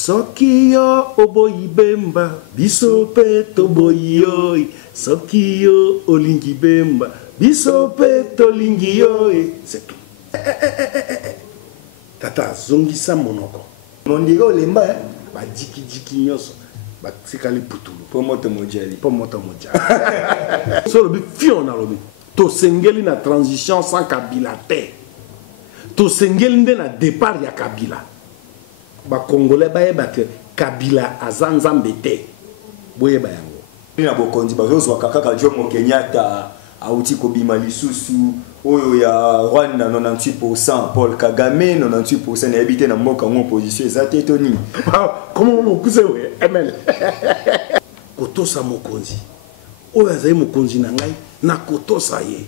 Soki yo oboyi bemba, biso pe toboyi yo. Soki yo olingi bemba, biso pe tolingi yo. C'est tout. Tata, zongisa monoko. Mondigo lemba, ba diki diki nyoso. Ba sikali putulu. Po moto mojali. Po moto mojali. So lobi fion na lobi. To sengeli na transition sans Kabila te. To sengeli nde na départ ya Kabila. Ba Congolais ba ke Kabila azanzambe te. Boye ba yango. Ina bokonzi ba zo kaka Jomo Kenyatta auti kobima lisusu oyo ya Rwanda 98%, Paul Kagame 98% na habité na mboka ngo opposition ezate toni. Comment on kuse we ML. Kotosa mokonzi. Oyo azai mokonzi na ngai na kotosa ye.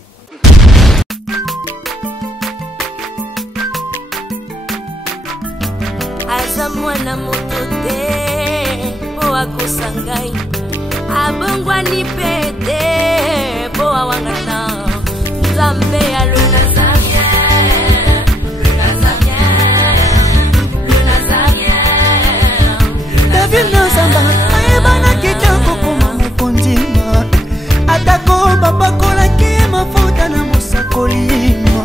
Mwana moto te po akosangai abongwa ni pete po awangata Nzambe ya le Nazarien, le Nazarien, le Nazarien. David Nzamba ayebana kitoko koma mokondima atako bapakola ki mafuta na mosakolima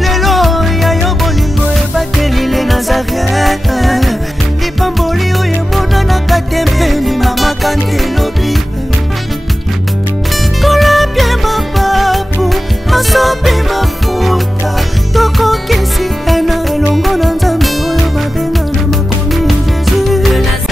lelo ya yo bolingo ebateli le Nazarien. Pamboli oye mona na katempeni mama kantelobi kola pie mapapu masope mafuta toko kisi ena elongo na Nzambe oyo babenga na makomi Jésus.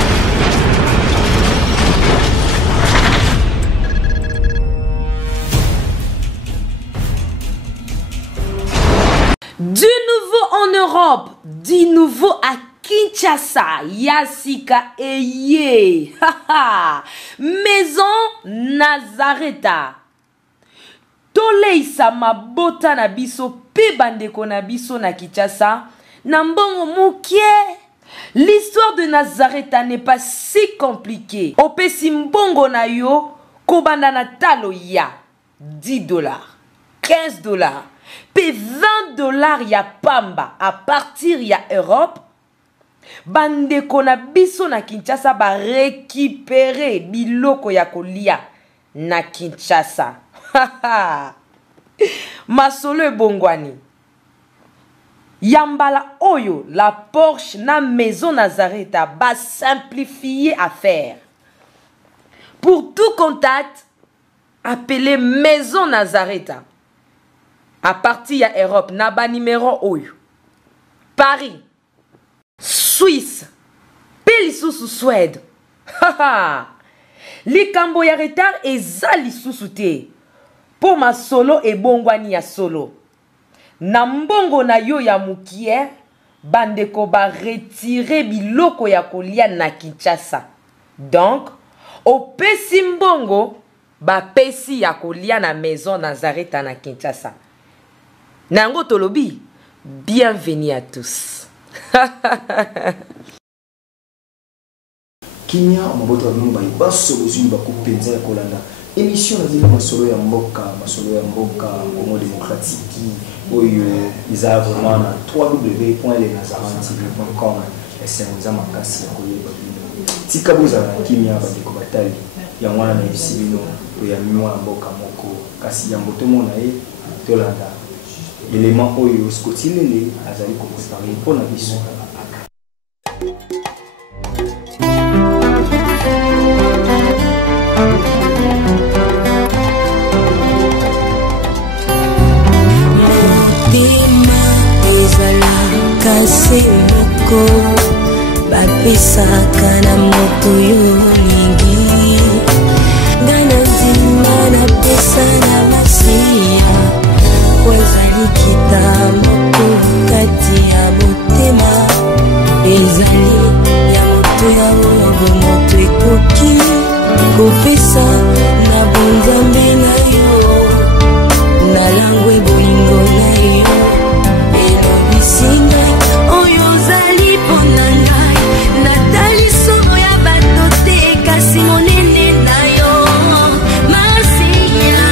Du nouveau en Europe, du nouveau à Kinshasa, Yasika Eye, Maison Nazareta. Toleisa mabota na biso pe bandeko na biso na Kinshasa, nambongo mukie. L'histoire de Nazareta n'est pas si compliquée. Opesi mbongo na yo, kobanda na talo ya $10, $15, pe $20 ya pamba à partir ya Europe. Bandeko na biso na Kinshasa ba récupérer biloko ya kolia na Kinshasa. Masolo bongwani. Yambala oyo la Porsche na Maison Nazareta ba simplifier affaire. Pour tout contact, appelez Maison Nazareta. À partir ya Europe na ba numéro oyo. Paris, Suisse, Pelisusu Suède. Likambo ya retard eza lisusu te. Po ma solo e bongwani ya solo. Na mbongo na yo ya mukie, bandeko ba retirer biloko ya kolia na Kinshasa. Donc, opesi mbongo ba pesi ya kolia na Maison Nazareta na Kinshasa. Nango tolobi, bienvenue à tous. Kinya maboto numba ibaso bozini bakupenza ya kolanda émission na zili masolo ya mboka Congo démocratique oyo iza vraiment na www.lenazarantv.com esenza makasi ya koyeba bino tika boza na kimia bandeko batali ya mwana na bisibino to ya mimwa mboka moko kasi ya mboto mona ye tolanda élément oyo skotilele azali ko préparer pour na biso. Kaseko bapesaka na moto yo lingi ngana nzima na pesa na masiya kwezali kitambo kati ya motema ezali ya moto ya oyo moto ekoki kopesa na bonzambe na yo na langwe bolingo na yo elobisinga oyo zali pona ngai natali solo ya bato te kasi monene na yo masiya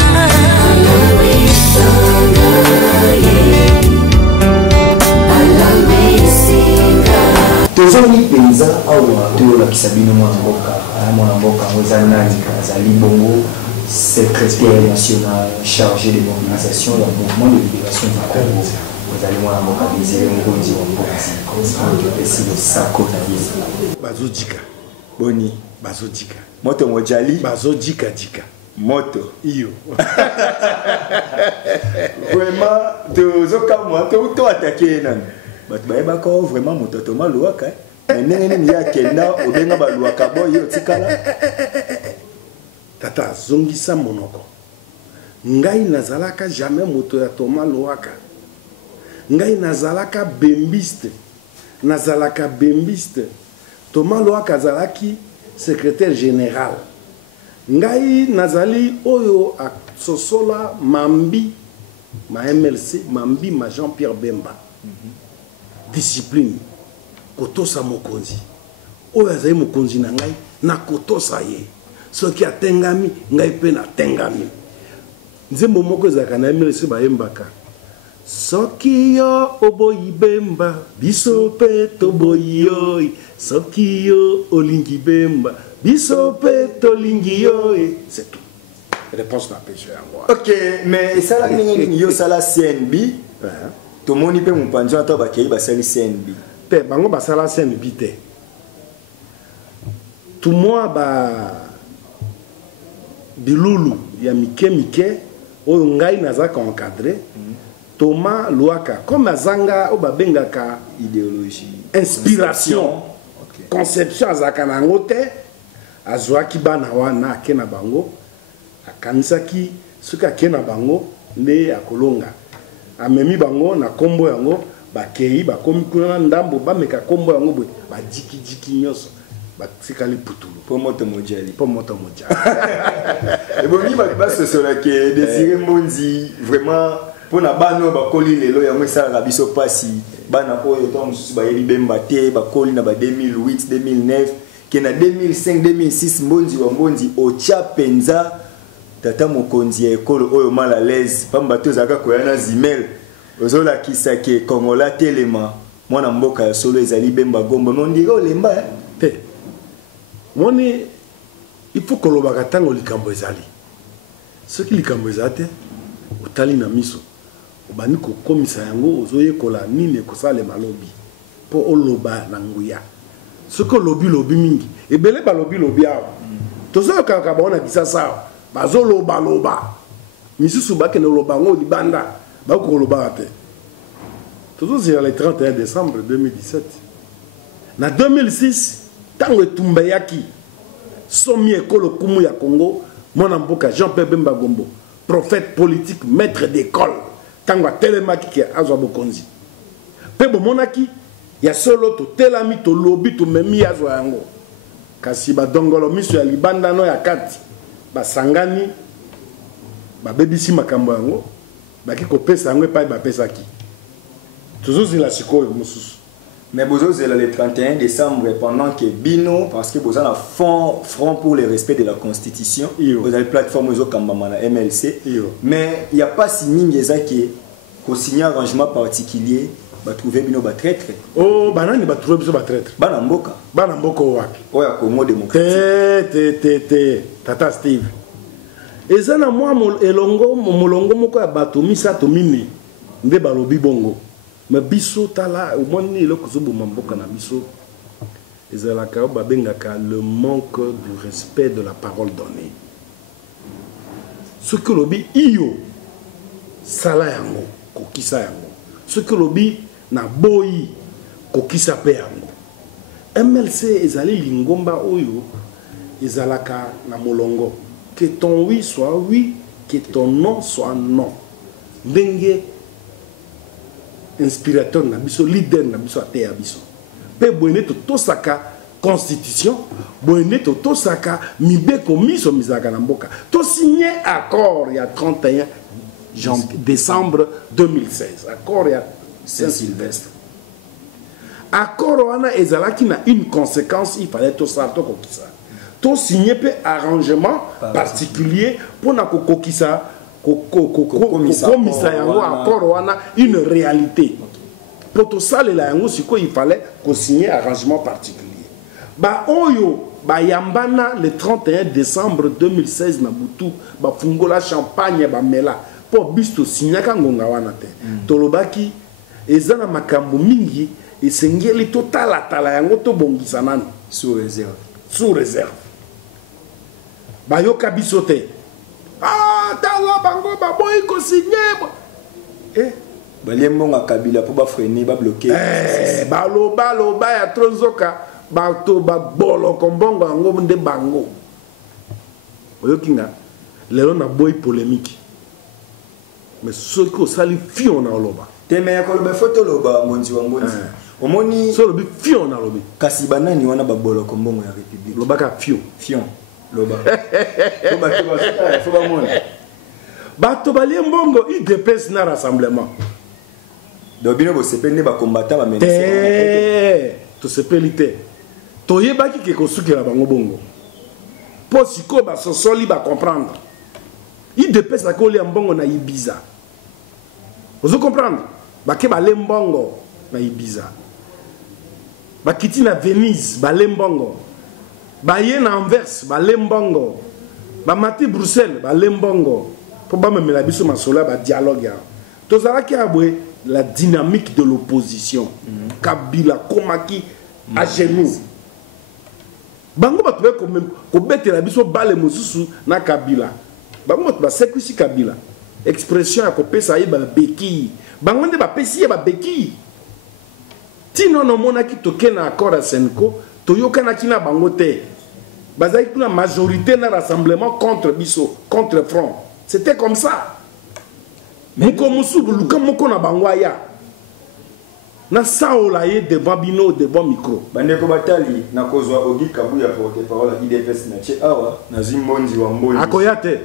Tozo omoni penza awa toyolakisa bino mwana mboka ngo eza nani azali bongo secrétaire national chargé de mobilisation ya mouvement de libération du Congo ozali mwana mboka Désiré Ngonzi wa Mbozi epesi losako na ye bazodika boni bazodika moto mojali bazodika moto iyo vraiment tozokamwa to attaqué nani bato bayebaka vraiment moto Thomas Louaka mais ndenge nini ya kenda obenga baluaka boyo otikala tata zongisa monoko ngai nazalaka jamais moto ya Thomas Louaka ngai nazalaka bembiste Thomas Louaka azalaki secrétaire général ngai nazali oyo a sosola mambi ma MLC mambi ma Jean-Pierre Bemba discipline kotosa mokonzi oyo azali mokonzi na ngai na kotosa ye soki atengami ngai pe na tengami nzembo moko ezalaka na MLC bayembaka soki yo oboyi Bemba biso pe toboyi yo soki yo olingi Bemba biso pe tolingi yo c'est tout réponse na pêche yango ok mais esala nini yo sala CNB tomoni pe mopanzi ata bakei basali CNB te bango basala CNB te tout moi bilulu ya mike oyo ngai nazaka encadré Thomas Louaka comme azanga o babengaka idéologie inspiration conception azaka nango te azwaki bana wana akena bango akanisaki soki akena bango nde akolonga amemi bango na kombo yango bakei bakomi kuna ndambo bameka kombo yango boye bajiki nyonso batikali putulu po moto mojali ebongi basosola ke Désiré Ngonzi vraiment pona bano bakoli lelo yango esalaka biso pasi bana oyo to mosusu bayebi Bemba te bakoli na ba 2008 2009 ke na 2005 2006 Mbonzi ocha penza tata mokonzi ya ekolo oyo mal à l'aise pamba tozaka koyana zimel ozolakisa ke kongola telema mwana mboka ya solo ezali Bemba Gombo mondira olemba te moni il faut kolobaka tango likambo ezali soki likambo ezate otali na miso obani kokomisa yango ozoyekola nini ekosalema lobi po oloba na nguya soki olobi mingi ebele balobi awa tozoyokaka baona kisasa awa bazoloba misusu bakende oloba ngo libanda bakoloba te tozozela le 31 décembre 2017 na 2006 tango etumba yaki somi ekolo kumu ya Congo mwana mboka Jean-Pierre Bemba Gombo prophète politique maître d'école tango atelemaki ke azwa bokonzi pe bomonaki ya solo totelami tolobi tomemi azwa yango kasi badongolo miso ya libanda no ya kati basangani babebisi makambo yango baki kopesa yango epai bapesaki tozozela sikoyo mosusu mais bozozela le 31 décembre pendant que bino parce que vous avez un front pour le respect de la constitution vous avez une plateforme na MLC mais il n'y a pas si mingi qui ko signer arrangement particulier ba trouver bino ba traître oh banani ba trouver biso ba traître bana mboka wapi oya Congo démocratique te tata Steve ezana moi elongo molongo moko ya bato misato mini nde balobi bongo mais biso tala au moins ni le kozoboma mboka na biso ezalaka babengaka le manque du respect de la parole donnée ce que lobi iyo sala yango kokisa yango ce que lobi na boyi kokisa pe yango MLC ezali lingomba oyo ezalaka na molongo que ton oui soit oui que ton non soit non ndenge inspirateur na biso leader na biso ate ya biso pe boyene tosaka constitution boyene tosaka mibeko miso mizaka na mboka to signé accord ya 31 décembre 2016 accord ya Saint-Sylvestre accord wana ezalaki na une conséquence il fallait to sa to kokisa to signé pe arrangement particulier pour na kokisa komisa yango accord wana une réalité pour tout ça les là il fallait qu'on signe arrangement particulier ba oyo ba yambana le 31 décembre 2016 na butu ba fungola champagne ba mela pour bisto signaka ngonga wana te tolobaki ezana makambo mingi esengeli totala tala yango to bongisa nani sous réserve ba yoka bisote tala bango ba boy ko signer baliembonga Kabila pour ba freiner ba bloquer baloba ya tronzoka bato ba bolo kombongo ngo nde bango oyokinga lelo na boy polémique mais ce que ça li fiona oloba teme ya koloba photo loba monzi wa monzi omoni so lobi fiona lobi kasi banani wana ba bolo kombongo ya république loba ka fion loba loba faut ba mona bato baliembongo IDPS na rassemblement dobino bo sepende ba combattant ba menacer to sepelite toyebaki ke kosukela bango bongo po siko basosoli comprendre IDPS akolia mbongo na Ibiza ozo comprendre bake balembongo na Ibiza bakiti na Venise balembongo baye na Anvers balembongo bamati Bruxelles balembongo po bamemela biso masolo ba dialogue ya tozalaki abwe la dynamique de l'opposition Kabila komaki à genoux bango bato be ko betela biso bale mosusu na Kabila bango bato ba sekwisi Kabila expression ya ko pesa ye ba beki bango nde ba pesi ye ba beki tino no mona ki tokena accord à Senko toyokana kina bango te bazaki kuna majorité na rassemblement contre biso contre front c'était comme ça moko musubu luka moko na bango aya na saola ye devant bino devant micro bandeko batali na kozwa Ogi Kabuya porte-parole IDPS na che awa na zimbonzi wa mboni akoyate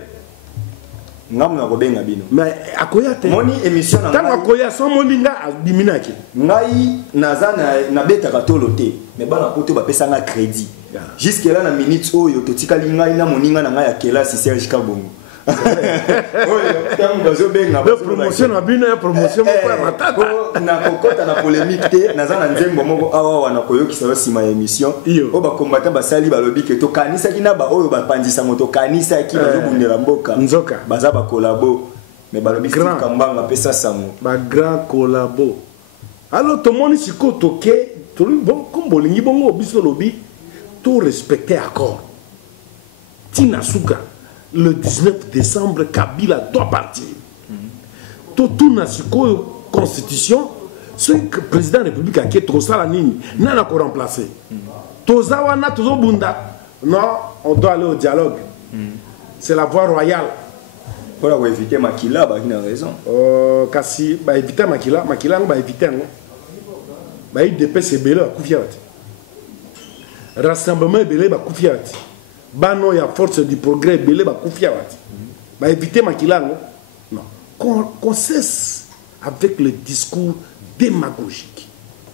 ngamu na kobenga bino mais akoyate moni émission na tango akoya so moninga biminaki ngai nazana na beta katolo te mais bana poto ba pesa nga crédit jusque là na minute oyo totikali ngai na moninga na ngai ya kelasi Serge Kabongo promotion na bino ya promotion moko ya matata na kokota na polémique te nazana nzembo moko awa wana koyokisa sima ya émission o ba combattant basali balobi ke to kanisa kina ba oyo ba pandisa moto kanisa ki bazobundela mboka nzoka baza ba collabo mais balobi kambanga pesa sango ba grand collabo alors to moni siko toke to bon kombo lingi bongo biso lobi to respecter accord tina suka le 19 décembre, Kabila doit partir. Tout na siko constitution, ce que le président de la République a qui est trop salanini, n'a pas remplacé. Tozawana, tozo bunda. Non, on doit aller au dialogue. C'est la voie royale. Pour éviter Makila, il a raison. Kasi, bah éviter Makila, Makila, bah éviter. Bah il dépêche c'est belé, koufiat. Rassemblement belé, bah koufiat. Bano ya force du progrès belé ba kufia wati ba éviter makilango non qu'on cesse avec le discours démagogique,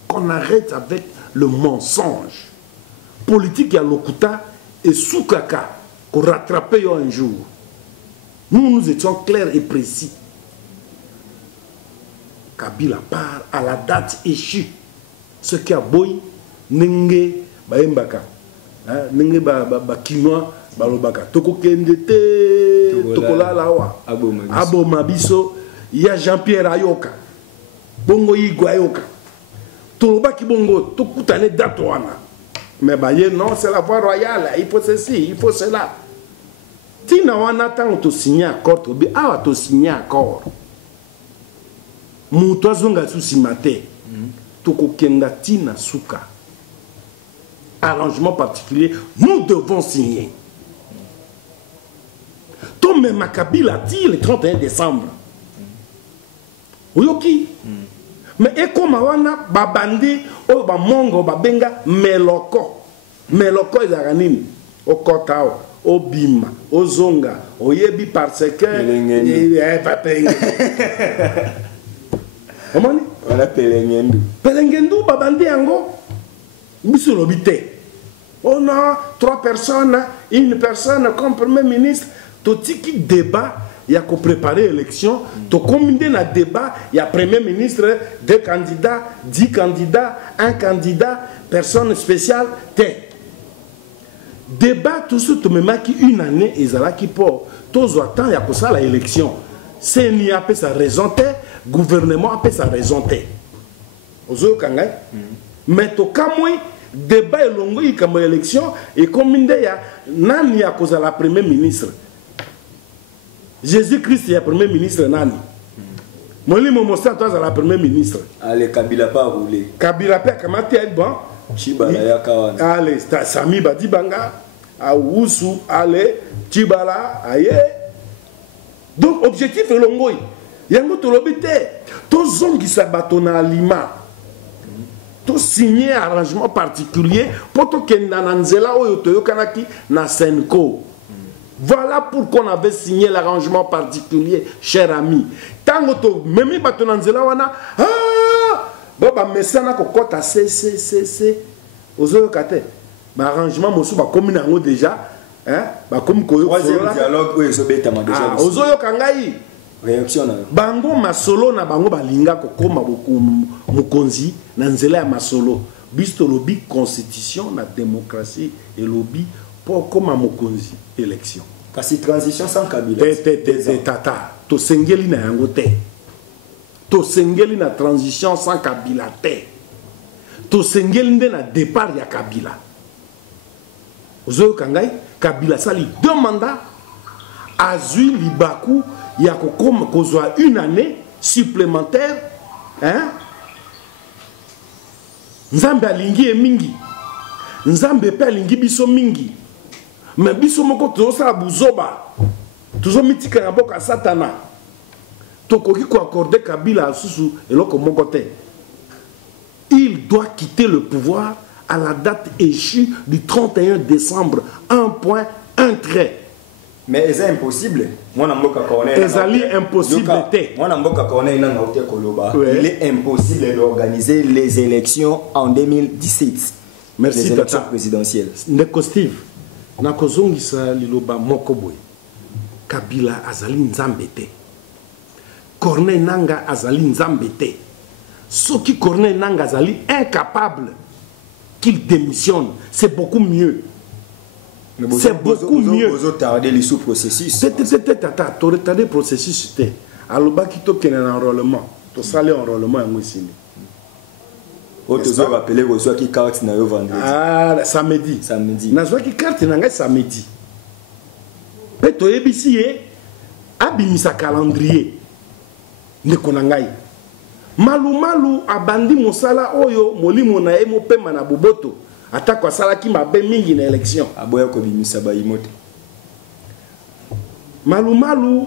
qu'on arrête avec le mensonge politique ya lokuta et soukaka qu'on rattrape un jour. Nous étions clairs et précis. Kabila part à la date échue. Ce qui a boy nenge ba embaka nenge ba kinois ba lobaka toko kende te toko la lawa abo mabiso ya Jean-Pierre Ayoka bongo Igwe Ayoka tolobaki bongo tokutane date wana mais ba ye non c'est la voie royale, il faut ceci, il faut cela. Tina wana tant to signer accord to bi awa to signer accord muto azonga susi mate toko kenga tina suka arrangement particulier, nous devons signer. Tom Makabila dit le 31 décembre. Oyoki. Mais ekoma wana babandi o ba mongo babenga meloko. Meloko ezaka nini? Okotao, obima, ozonga, oyebi parce que va payer. Omani? Voilà pelengendu. Pelengendu babandi yango. Biso lobite. On a 3 personnes, une personne comme Premier ministre. Tout qui débat il y a qu'à préparer l'élection. Tu combien de débat, il y a premier ministre, 2 candidats, 10 candidats, 1 candidat, personne spéciale, t'es. Débat, tout ce que tu me marques une année, et ça qui pour. Tous attendent, il y a que ça l'élection. C'est n'y a pas sa raison, gouvernement a pas sa raison. Ozo Kangay. Mais to kamwe débat longo y comme élection et comme ya nani ya cause la premier ministre. Jésus-Christ est premier ministre nani. Moli Momosa toi la premier ministre. Allez Kabila pas rouler. Kabila pas kamate bon. Chibala ya kawana. Allez Sami Badibanga a Wusu allez Chibala aye. Donc objectif est longo. Yango to lobité. To zongi sabatona Lima. To signer arrangement particulier pour to kenda nanzela oyo to yokanaki na Senko. Voilà pourquoi on avait signé l'arrangement particulier, cher ami. Tango to memi bato nanzela wana ah baba mesana ko kota c ozo kate. Ba arrangement mosu ba comme nango déjà hein ba comme ko yo dialogue oyo so beta ma déjà. Ozo yokangai réaction na bango masolo na bango balinga kokoma mokonzi na nzela ya masolo bisto lobby constitution na démocratie et lobby pour koma mokonzi élection kasi transition sans Kabila tata to sengeli na yango te to sengeli na transition sans Kabila te to sengeli nde na départ ya Kabila ozo kangai Kabila sali 2 mandats azui libaku il y a une année supplémentaire, hein? Nzambe alingi e mingi, Nzambe pe alingi biso mingi, mais biso moko toza buzoba, tozo mitika na boka satana, tokoki ko accorder Kabila asusu eloko moko te. Il doit quitter le pouvoir à la date échue du 31 décembre, 1 point, 1 trait. Mais c'est impossible. Moi, impossible. Il est impossible d'organiser les élections en 2017. Merci, les élections présidentielles. Ndeko Steve, nakozongisa liloba mokoboy. Kabila azali nzambe te. Corneille Nanga azali nzambe te. Soki Corneille Nanga azali incapable qu'il démissionne, c'est beaucoup mieux. C'est beaucoup mieux. Vous retardez les sous-processus. C'était tata, tu retardé le processus. Alors, qui est un enrôlement. Tu salé enrôlement et moi ici. Tu as rappelé que vous avez carte vendredi. Ah, samedi. Samedi. Vous avez carte samedi. Mais tu as ici, abimisa calendrier. Ne konangai. Malu abandi mosala oyo molimo na emo pema na boboto. Ata kwa sala ki mabe mingi na élection. Aboya ko bimisa ba imote. Malu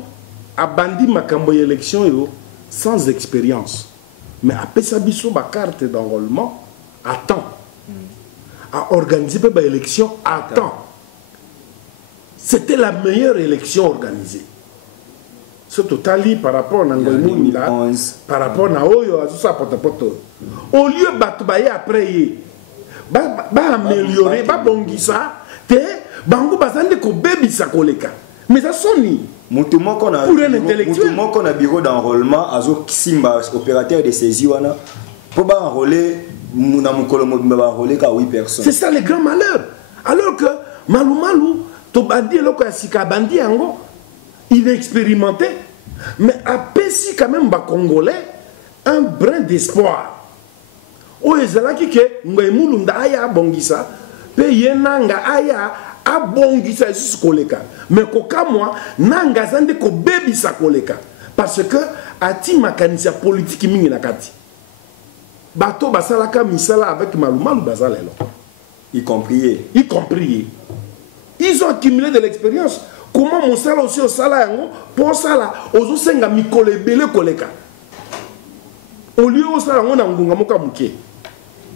abandi makambo ya élection yo sans expérience. Mais apesa biso ba carte d'enrôlement à temps. A organiser ba élection à temps. C'était la meilleure élection organisée. Ce totali par rapport à Ngoïmouni là, par rapport à Oyo, à tout ça poto. Au lieu battre après ba améliorer ba bongisa te bango bazande ko bebisa koleka mais ça soni mutu moko na pour un intellectuel mutu moko na bureau d'enrôlement azo simba opérateur de saisie wana pour ba enrôler na mukolo mobimba ba enrôler ka 8 personnes. C'est ça le grand malheur. Alors que malu to bandi loko ya sika bandi yango il est expérimenté mais apesi quand même ba congolais un brin d'espoir. O ezalaki ke Ngoïmouni nda aya bongisa pe yenanga aya abongisa juste koleka mais koka moi nanga zande ko bebisa koleka parce que ati makanisa politique mingi na kati bato basalaka misala avec malu bazalelo y compris ils ont accumulé de l'expérience. Comment mon sala aussi au sala yango pour sala ozo senga mikole bele koleka au lieu au sala ngona ngunga moka muke.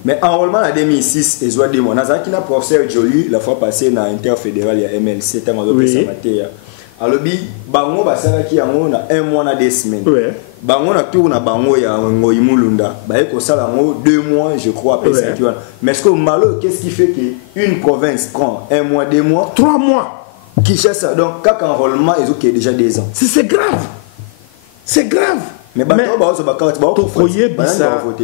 Mais enrôlement en 2006, et Zouadi Monazaki na professeur Jolie la fois passée dans interfédéral il y a MLC tant que ça maté. Alors bi bango basala ki yango na 1 mois na 2 semaines. Bango na tour na bango ya Ngoïmoulunda. Ba eko sala ngo 2 mois je crois après ça tu vois. Mais ce que malo qu'est-ce qui fait que une province prend 1 mois 2 mois 3 mois Kinshasa, donc, quand enrôlement, ils ont déjà 2 ans. C'est grave. C'est grave. Mais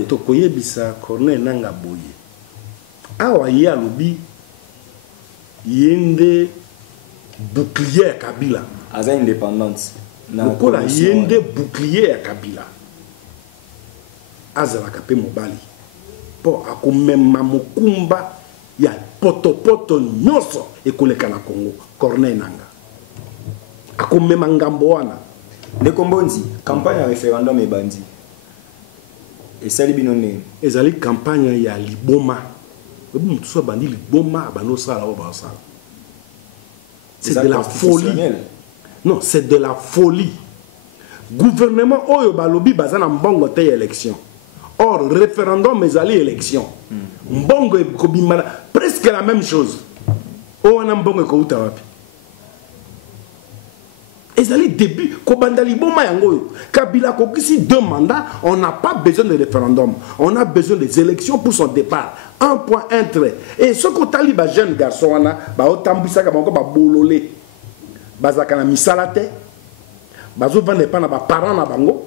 Tokoye bisa Corneille Nanga Boye. Awa ye alobi yende bouclier Kabila. Aza indépendance. Lokola yende bouclier Kabila. Azala kape mobali. Po akomema mokumba ya poto nyoso ekoleka na Congo. Corneille Nanga. Akomema ngambo wana. Les Combonzi, campagne à référendum et bandi. Et ça, les campagne il y a Liboma. C'est de la folie. Non, c'est de la folie. Gouvernement Oyo Balobi bazana mbongo te élection. Or référendum mais ali élection. Mbongo kobimana presque la même chose. O wana mbongo ko utawapi. Et allez début, Kabila Kokisi 2 mandats, on n'a pas besoin de référendum, on a besoin des élections pour son départ. Un point, un trait. Et ce que tu as jeune garçon, Otambisa Kabango, Bololé, Bazakana Misalate, Bazo Vande Pana, parents na bango,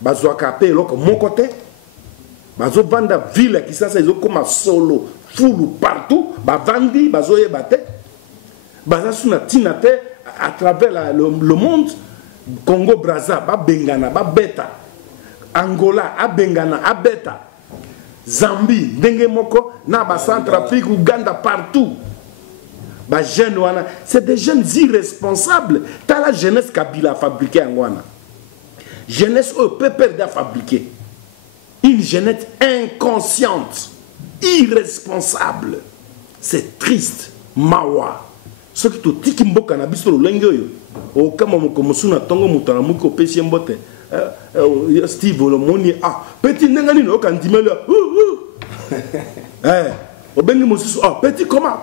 Bazo Akape, mon côté, Bazo Vanda ville qui ça, c'est comme solo, full partout, Bavandi, Bazo Yebate, Bazasuna Tinate. À travers le monde, Congo Brazza, Bengana, Beta, Angola, Bengana, Beta, Zambie, Dengemoko, Naba Centrafrique, Ouganda, partout. C'est des jeunes irresponsables. T'as la jeunesse Kabila fabriquée en Wana. Jeunesse peuple a fabriqué. Une jeunesse inconsciente, irresponsable. C'est triste. Mawa. Ce qui te dit qu'il y a des gens qui ont Steve Olomoni, petit nengani no kantimelo. Petit comment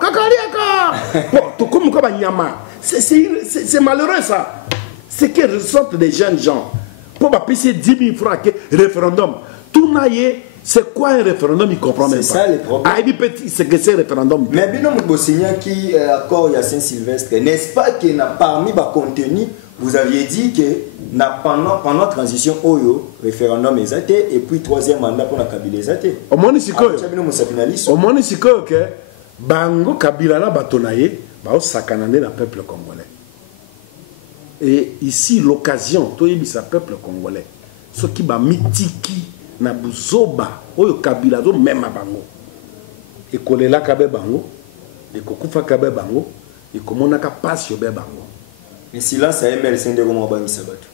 c'est malheureux ça. C'est qu'ils ressortent des jeunes gens. Pour payer 10 000 francs référendum. Tout naïe. C'est quoi un référendum? Il comprend même pas. C'est ça le problème. C'est que c'est un référendum. Mais bien, nous qui accord il y a Saint-Sylvestre, n'est-ce pas que parmi les contenus, vous aviez dit que pendant la transition, Oyo, référendum est et puis 3e mandat pour la Kabila est au moins, c'est quoi? Au moins, c'est quoi que Bango Kabila na batonaye, ba sakanane le peuple congolais. Et ici, l'occasion, toi, il y a peuple congolais. Ce qui va mitiki. Na buzoba oyo Kabila zo même bango e kolela kabe bango e kokufa kabe bango e komona ka passion be bango mais silence a MLC ndeko mo bangi sabatu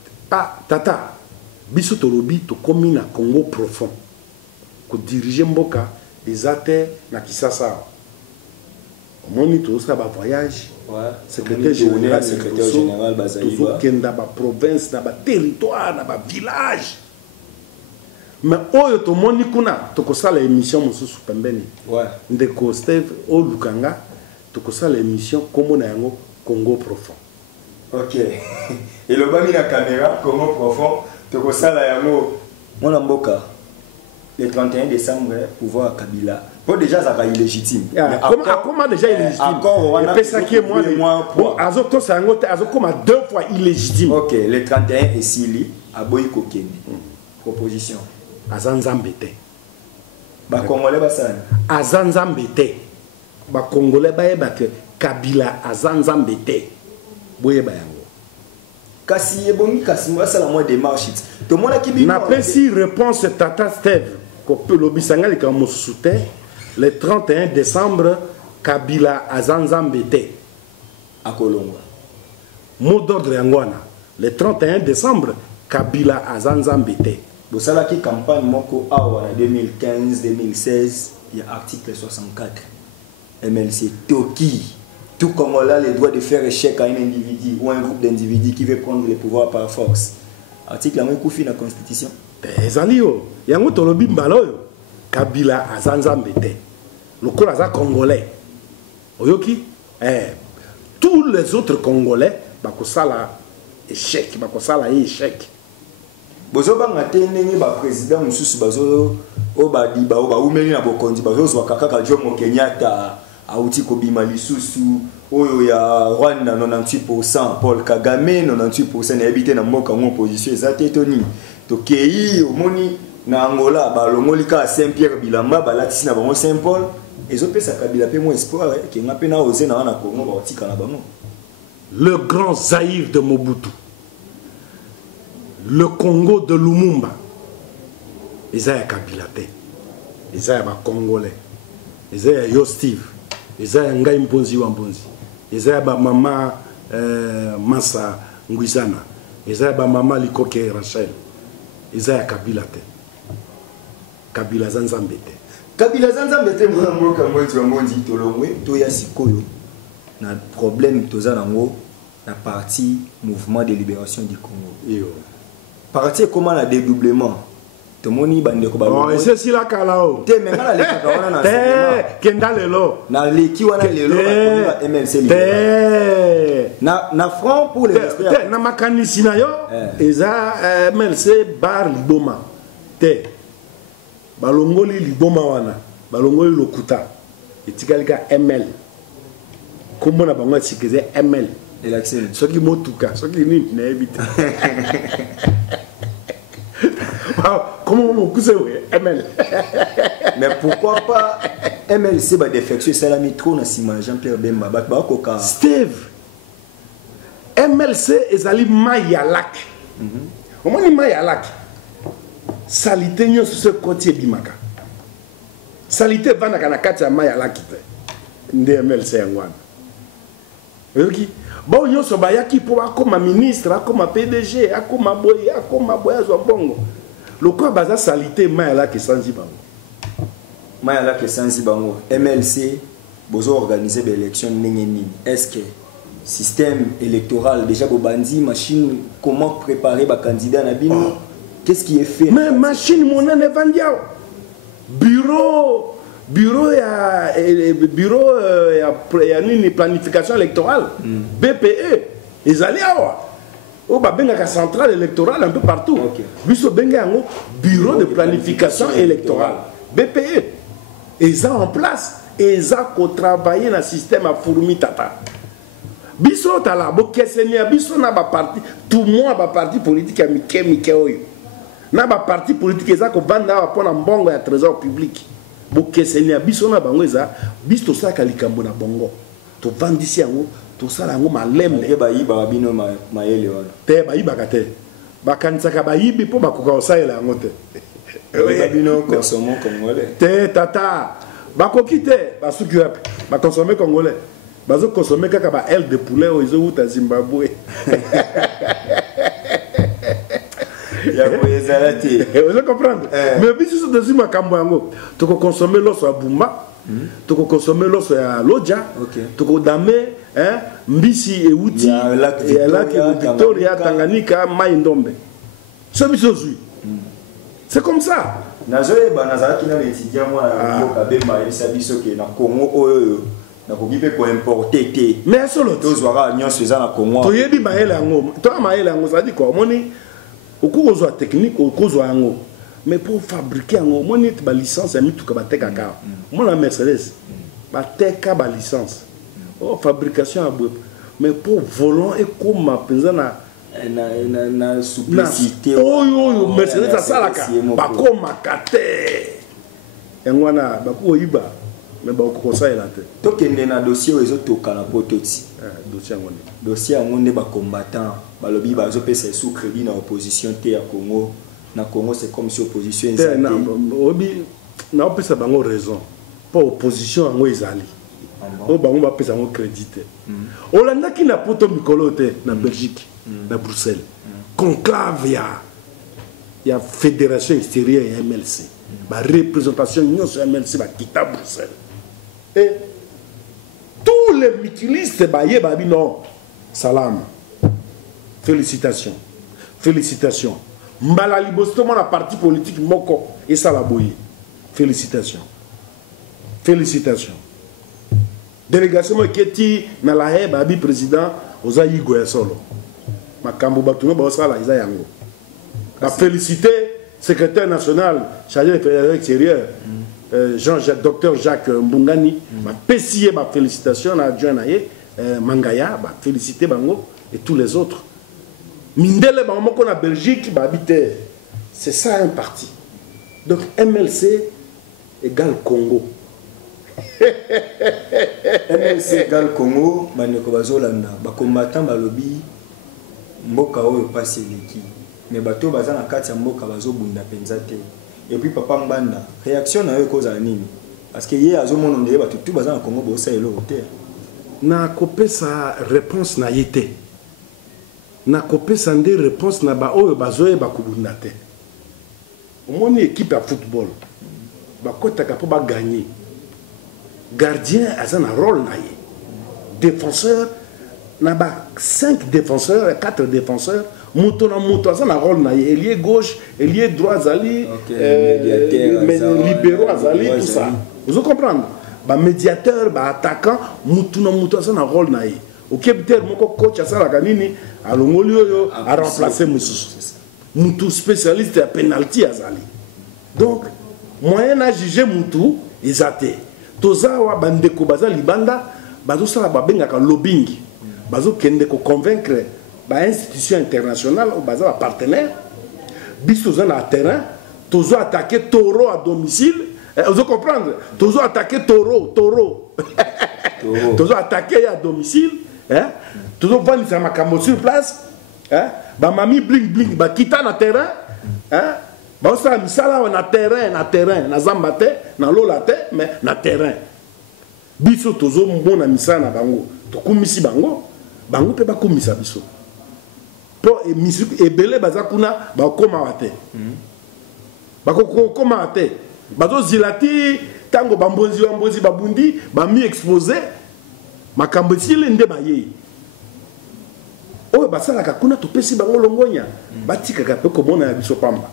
tata biso tolobi to komi na Congo profond ko diriger mboka des ater na Kisasa omoni to sa ba voyage secrétaire général Bazaïba kenda ba province na ba territoire na ba village. Mais oyo to moni kuna to ko sala émission mususu pembeni ndeko Steve o Lukanga to ko sala émission comme na yango Congo profond. OK. Et le bami na caméra Congo profond to ko sala yango mona mboka le 31 décembre pouvoir Kabila. Bon déjà ça va illégitime. Comment déjà illégitime? Encore on a ça qui est moi bon azoto ça yango azoko ma 2 fois illégitime. OK, le 31 et Sili a boyi kokende. Proposition Azanzambete. Ba Congolais basana. Azanzambete. Ba Congolais ba que Kabila Azanzambete. Boye ba yango. Kasi ebongi kasi moi ça la moi démarche. To mona ki bi. Na précis réponse Tata Steve ko pe lobisanga le ka mosusute le 31 décembre Kabila Azanzambete. A Kolongo. Mot d'ordre yangwana. Le 31 décembre Kabila Azanzambete. Vous savez que la campagne Moko Awa en 2015-2016, il y a article 64. MLC Toki. Tout comme on a le droit de faire échec à un individu ou un groupe d'individus qui veut prendre le pouvoir par force. Article 1 dans la Constitution. Ezalio, yango tolobi mbaloyo. Kabila Azanzambete. Le Kolaza Congolais. Oyoki, tous les autres Congolais, bakosala échec, bakosala échec. Bozoba ngatendenge ba président mususu bazo o ba di ba o ba umeli na bokondi bazo zwa kaka Jomo Kenyatta auti kobima lisusu oyo ya Rwanda 98% Paul Kagame 98% na habité na mboka ngo opposition ezate toni to kei omoni na Angola balongoli ka Saint-Pierre Bilamba balatisi na bango Saint-Paul ezopesa Kabila pe mo espoir ke ngape na oze na wana Congo ba otika na bango. Le grand Zaïre de Mobutu, le Congo de Lumumba, ils ont Kabila te, ils ont Congolais, ils ont Yo Steve, ils ont Ngai Mponzi Wambonzi, ils ont Maman Massa Nguizana, ils ont Maman Likoke Rachel, ils ont Kabila te, Kabila Zanzambe te. Kabila Zanzambe te mboka mwetu Wambonzi tolongwe to ya sikoyo. Na problème toza nango na parti mouvement de libération du Congo. Yo. Parti comment la dédoublement. Tomoni bande ko ba. Oh, c'est si la kalao. Te menga la leka wana na sema. Kenda lelo. Na leki wana lelo ba MLC libération. Na front pour les experts. Na makanisi na yo eza MLC bar liboma. Te. Balongoli liboma wana. Balongoli lokuta. Etikalika ML. Comment on a besoin de sécuriser ML et l'accès. Ce qui m'a tout cas, ce qui n'est évité. Comment on pousse ML? Mais pourquoi pas MLC va défectuer ça la mitro na sima Jean-Pierre Bemba ba koka. Steve. MLC ezali Mayalak. Au moins Mayalak. Salité nyo sur ce côté bimaka. Salité va na kati ya Mayalak. Nde MLC ngwana. Bon, yo so bayaki pour akoma ministre, akoma PDG, akoma boya zo bongo. Le quoi baza salité Mayala ke sanzi bango. Mayala ke sanzi bango. MLC bozo organiser des élections nini. Est-ce que système électoral déjà bobandi machine comment préparer ba candidat na bino? Qu'est-ce qui est fait? Mais machine monene vandiao. Bureau ya nini planification électorale BPE ils allaient awa au babenga centrale électorale un peu partout biso benga yango bureau de planification électorale BPE ils ont en place ils ont travaillé dans le système à fourmi tata biso tala bo kesenia biso na ba parti tout monde ba parti politique ya mike oyo na ba parti politique ils ont vanda pour na mbongo ya trésor public. Boke senya biso na bango eza biso saka likambo na bongo to vandisi yango to sala yango malembe e ba yiba bino maele wana te ba yiba kate bakanisaka ba yibi po bakoka osala yango te ba bino consommer congolais te tata bakoki te basuki wapi ba consommer congolais bazo consommer kaka ba aile de poulet ozo uta Zimbabwe Vous comprenez? Mais si vous avez un cambo, tu peux consommer l'os à Bumba, tu peux consommer l'os à Lodja, tu peux damer Mbisi et Outi, et Lac Victoria, Tanganyika, Maïndombe. C'est comme ça. Nazoé banazaki na étudiant moi na Kabemba et sabiso ke na Congo oyo na kogipe ko importer té. Mais solo tozwara nyonso eza na Congo. To yebi maele yango. To maele yango ça dit quoi? Moni okozwa technique okozwa yango. Mais pour fabriquer yango, moni ba licence ya mitu ka bateka ka. Mona Mercedes bateka ba licence. Oh fabrication à bois. Mais pour volant et comme penza na supplicité oyo Mercedes asalaka bakoma kate engwana bakoyiba mais bakokosaela te tokende na dossier oyo ezotoka na pototi dossier yango nde bacombattant balobi bazopesa sous crédit na opposition te ya Congo na Congo c'est comme si opposition ezali na opesa bango raison pour opposition yango ezali o bango bapesa yango crédit te olandaki na poto mikolo te na Belgique na Bruxelles conclave ya fédération extérieure ya MLC ba représentation nyonso ya MLC ba kita Bruxelles et tous les mutualistes ba yeba bino salam félicitations mbala libosto na parti politique moko et ça la boye félicitations délégation qui est na la Haye ba bi président oza yigo ya solo makambo batuno ba sala iza yango ba féliciter secrétaire national chargé des affaires extérieures Dr Jacques Mbungani pesiye ba félicitations na adjoint na ye Mangaya ba féliciter bango et tous les autres mindele ba moko na Belgique ba habiter c'est ça un parti donc MLC égale Congo MLC égale Congo baneko bazolanda ba combattant balobi mboka oyo pasi leki mais bato baza na kati ya mboka bazobunda penza te. Et puis papa Mbanda, réaction na yo koza nini? Parce que hier azomona ndeye bato tout baza na Congo bosa elo te. Na kopesa réponse na yete. Na kopesa nde réponse na ba oyo bazoye bakubunda te. Omoni équipe ya football. Ba kotaka po ba gagner. Gardien aza na rôle na ye. Défenseur na ba 5 défenseurs, 4 défenseurs. Mouton na mouton, ça na rôle na ailier gauche, ailier droit zali, libéraux azali, tout ça. Vous comprenez? Ba médiateur, ba attaquant, mouton na mouton, ça na rôle na. Au capitaine, mon coach ça la ganini, à l'ongolio a remplacé Moussous. Mouton spécialiste à penalty azali. Donc moyen à juger mouton, ils até. Toza wa bandeko baza libanda, bazo sala ba benga ka lobbying. Bazo kende ko convaincre ba institution internationale ou baza partenaire biso za na terrain tozo attaquer Toro à domicile vous comprendre tozo attaquer Toro tozo attaquer à domicile hein tozo vendre sa makambo sur place hein ba mami bling bling ba kita na terrain hein ba sa misala na terrain na zambate na lola te mais na terrain biso tozo mbona misala na bango to kumisi bango pe ba kumisa biso pour ebele baza kuna ba koma wate bakoma wate bazo zilati tango bambonzi babundi ba mi exposé makambo sile nde baye oyo basala ka kuna topesi bango longonya batika ka pe komona ya biso pamba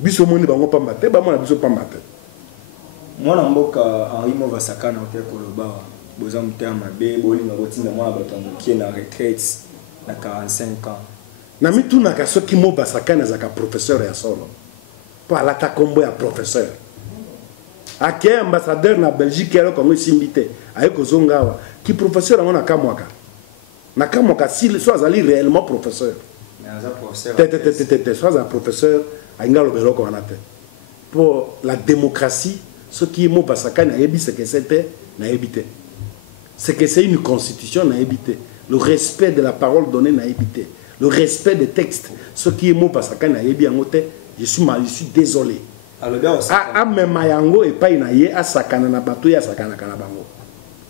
biso moni bango pamba te ba mona biso pamba te mwana mboka Henri Mova Sakana ote koloba boza mutema be bolinga botinda mwana batangukie na retraite na 45 ans. Na mituna ka soki Mova Sakana zaka professeur ya solo. Pa la ta kombo ya professeur. Ake ambassadeur na Belgique ya ko simbité. Aye ko zongawa ki professeur ngona kamwaka. Na kamwaka si soit ali réellement professeur. Mais za professeur. Soit un professeur angalo beloko wanate. Pour la démocratie, ce qui est Mova Sakana yebi ce que c'était na yebité. C'est que c'est une constitution na yebité. Le respect de la parole donnée n'a évité. Le respect des textes. Ce qui est mot parce que je suis désolé. A Mayango et pas inaye à Sakana na bateau ya Sakana Kanabango.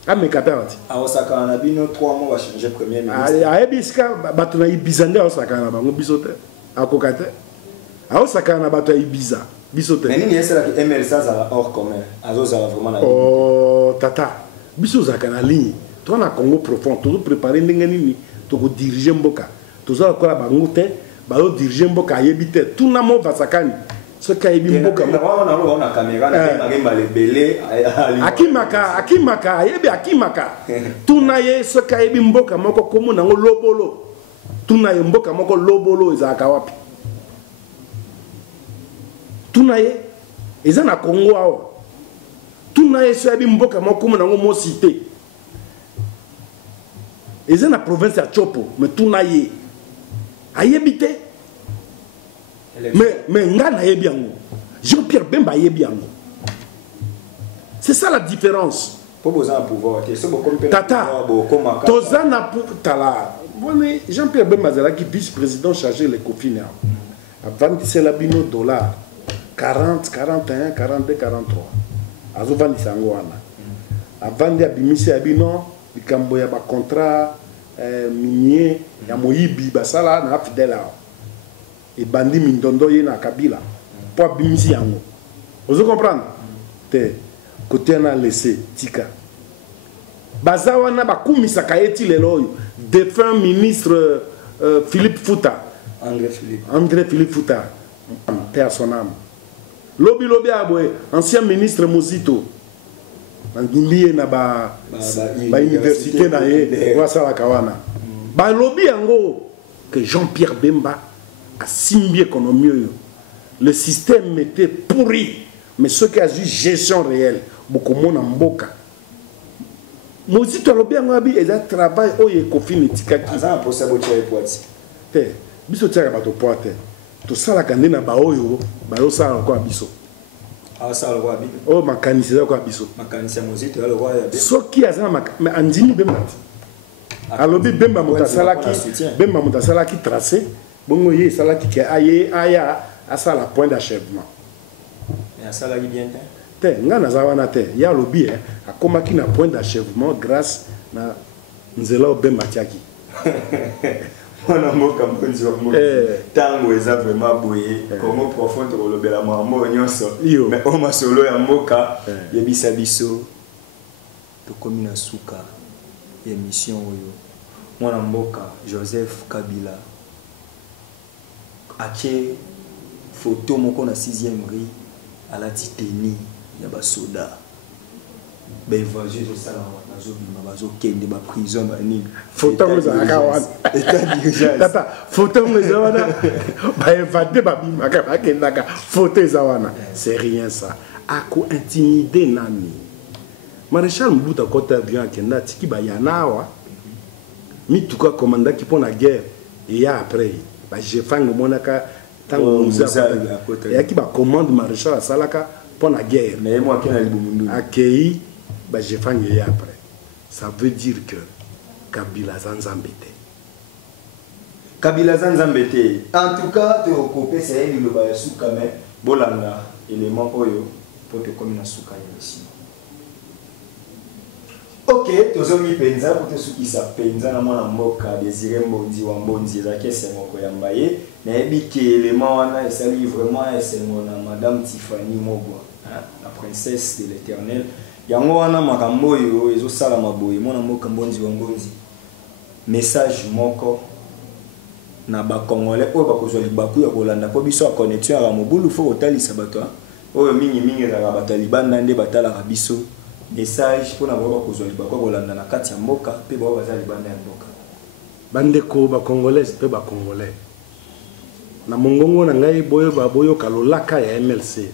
A me kapati. A Sakana na bino 3 mois va changer premier ministre. A ebiska bateau na Ibizande à Sakana bango bisote. A kokate. A Sakana na bateau Ibiza bisote. Mais ni est là que ML ça va hors commun. Azo ça vraiment na. Oh tata. Biso Sakana ligne. Toi na Congo profond, toujours préparer ndengeni to ko diriger mboka. Toza ko la bango te, ba lo diriger mboka yebite. Tout na Mova Sakani. Ce ka yebi mboka. On a caméra na ngema lebele akimaka yebi akimaka. Tout na ye ce ka yebi mboka moko komo na lobolo. Tout na ye mboka moko lobolo ezaka wapi. Tout na ye eza na Congo awo. Tout na ye so yebi mboka moko komo na mo cité. Ils sont dans la province de Chopo, mais tout n'a yé. Ayébité. Mais Ngana Yebiango. Jean-Pierre Bemba Yebiango. C'est ça la différence. Pour vous en pouvoir, Tata, Tozana pour Tala. Jean-Pierre Bemba qui vice-président chargé les cofines. Avant c'est la bino dollar 40, 41, 42, 43. Avant de Sangoana. Avant de Abimise Abino. Likambo ya ba contrat minier ya moyibi basala na fidèle et bandi mindondo ye na Kabila pour bimisi yango vous comprenez te côté na laissé tika bazawa na bakumisa kaeti lelo défunt ministre Philippe Fouta André Philippe Fouta paix à son âme lobi aboy ancien ministre Mozito Ngimbiye na ba université na ye wasala kawana ba lobby yango que Jean-Pierre Bemba a simbi économie le système était pourri mais ceux qui ont eu gestion réelle beaucoup moins en mboka mozi to lobi ngabi eza travail oye kofini tikaki aza pour ça botia poati te biso tia ba to poate to sala kande na ba oyo ba yo sala ko biso ça le roi bi o makanisi ko biso makanisi mozi to le roi ya bi soki aza mais andini bemba alobi bemba mutasala ki tracé bongo ye sala ki ke aye aya asala point d'achèvement et asala ki bien te nga nazawana te ya lobi akomaki na point d'achèvement grâce na nzela obemba tiaki on mboka mponzi wa mo tango eza vraiment boye comment profond to lobela mamo nyonso mais o masolo ya mboka yebisa biso to komina suka émission oyo mwana mboka Joseph Kabila ache photo moko na 6e rue alati teni ya basoda bevaje zo sala nazo bima bazo kende ba prison ba nini photo ngo za kawana état d'urgence tata photo ngo za wana ba evade ba bima ka ba kenda ka photo za wana c'est rien ça ako intimider nani Maréchal Mbuta kota avion kenda tiki ba yanawa mituka commanda ki pona guerre et ya après ba jefango monaka tango muza ya ki ba commande maréchal asalaka pona guerre mais moi qui na libumundu akei ba jefango ya après ça veut dire que Kabila Zanzambete en tout cas te okopé c'est ele lo ba suka mais bolanga élément oyo pour te comme na suka ici. Ok, tozomi penza pour te suki sa penza na mwana mboka Désiré Mbondi wa Mbondi za kese moko ya mbaye na ebiki élément wana esali vraiment esengo na madame Tiffany Mogwa la princesse de l'Éternel yango wana makambo yo ezo sala maboye mwana mboka Mbondi wa Mbondi message moko na ba congolais oyo bakozwa libaku ya kolanda po biso a connexion ya mobulu fo otalisa bato oyo mingi za bato libanda nde batala ka biso message pour n'avoir pas besoin de Kolanda na kati ya mboka pe ba bazali banda ya mboka bandeko ba congolais pe ba congolais na mongongo na ngai boyo ba boyo kalolaka ya MLC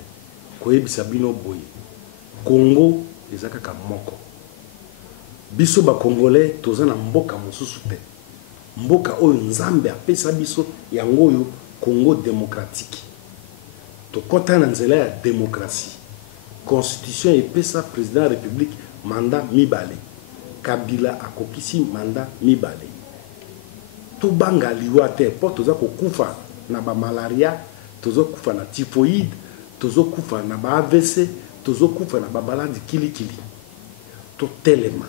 ko yebisa bino boye Congo ezaka ka moko biso ba congolais toza na mboka mosusu te mboka oyo nzambe apesa biso yango oyo Congo démocratique to kota na nzela ya démocratie Constitution et pesa président de la République mandat mibale Kabila akokisi mandat mibale to banga liwa te po toza kokufa na ba malaria tozo kufa na typhoïde tozo kufa na ba AVC tozo kufa na ba balade kilikili to telema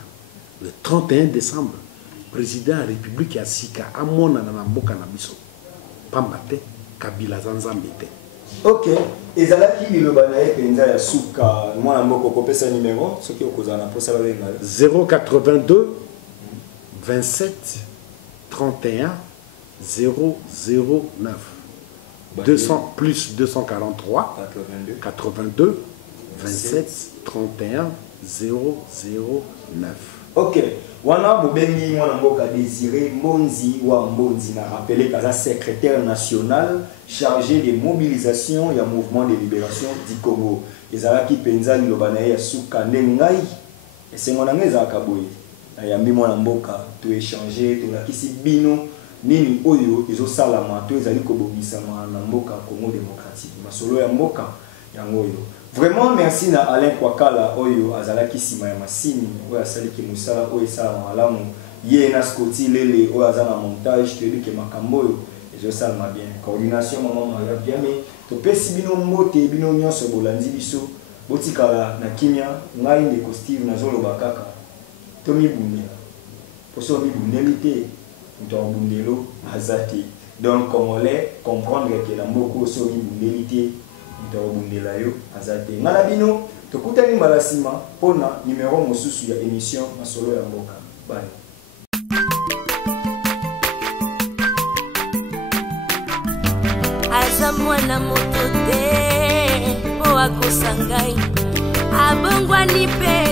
le 31 décembre président de la République ya sika amona na mboka na biso pamba te Kabila Zanzambe te. Ok, ezalaki biloba na ye penza ya suka mwana mboko kopesa numéro soki okozana po sala benga 082 27 31 009 200 plus 243 82 27 31 009. Ok, wana bobengi mwana mboka Désiré Mbonzi wa Mbonzi na rappelé kaza secrétaire national chargé de mobilisation et mouvement de libération du Congo. Ezalaki penza liloba na ya suka ndengai esengo na ngeza kaboye na yambi mwana mboka to échanger to lakisi bino nini oyo ezosalama to ezali kobobisama na mboka Congo démocratique masolo ya mboka yango oyo. Vraiment merci na Alain Kwakala oyo azalaki sima ya masini oyo asaliki musala oyo sala malamu ye na Scotty lele oyo azana montage te bike makambo oyo ezo salama bien coordination maman Maria bien to pesi bino mbote bino nyonso bolandi biso botikala na kimia ngai ndeko Steve nazoloba kaka to mibundela poso mibundelite to bundelo azati donc congolais comprendre que la mboko so mibundelite ndabundela yo azate ngala bino tokutani malasima pona numéro mosusu ya émission masolo ya mboka bye. Aza mwana moto te po akosangai abongwani pe